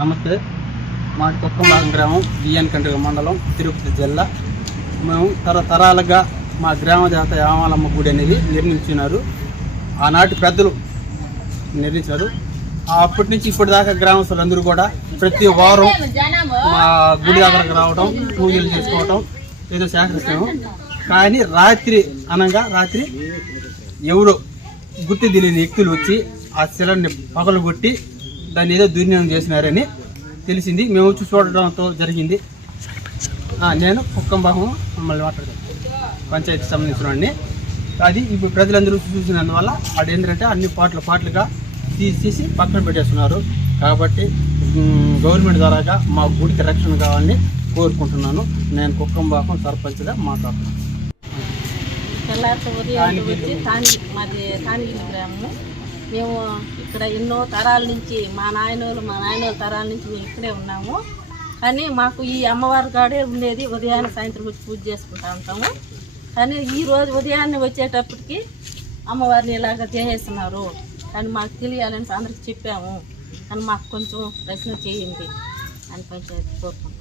నమస్తే. మాది కుక్కంబాకం గ్రామం, బిఎన్ కండ్రిగ మండలం, తిరుపతి జిల్లా. మేము తరతరాలుగా మా గ్రామ దేవత యామాలమ్మ గుడి అనేది నిర్మించినారు. ఆనాటి పెద్దలు నిర్మించారు. అప్పటి నుంచి ఇప్పటిదాకా గ్రామస్తులందరూ కూడా ప్రతి వారం మా గుడి దగ్గరకు రావడం, పూజలు చేసుకోవటం ఏదో సేకరిస్తాము. కానీ రాత్రి ఎవరో గుర్తు తెలియని వ్యక్తులు వచ్చి ఆ శిలని పగలు కొట్టి దాన్ని ఏదో దుర్వినియోగం చేసినారని తెలిసింది. మేము వచ్చి చూడడంతో జరిగింది. నేను కుక్కంబాకం మమ్మల్ని మాట్లాడతాను, పంచాయతీ సంబంధించిన వాడిని. అది ఇప్పుడు ప్రజలందరూ చూసినందువల్ల అది ఏంటంటే అన్ని పాటలుగా తీసేసి పక్కన పెట్టేస్తున్నారు. కాబట్టి గవర్నమెంట్ ద్వారాగా మా గుడికి రక్షణ కావాలని కోరుకుంటున్నాను. నేను కుక్కంబాకం సర్పంచ్గా మాట్లాడుతున్నాను. మాది తానిగిరి గ్రామము. మేము ఇక్కడ ఎన్నో తరాల నుంచి మా నాయనోళ్ళ తరాల నుంచి మేము ఇక్కడే ఉన్నాము. కానీ మాకు ఈ అమ్మవారి కాడే ఉండేది. ఉదయాన్నే సాయంత్రం వచ్చి పూజ చేసుకుంటూ ఉంటాము. కానీ ఈరోజు ఉదయాన్నే వచ్చేటప్పటికి అమ్మవారిని ఇలాగ చేసేస్తున్నారు. కానీ మాకు తెలియాలని అందరికి చెప్పాము. కానీ మాకు కొంచెం రచన చేయండి అని పంచాయతీ కోరుకుంటున్నాం.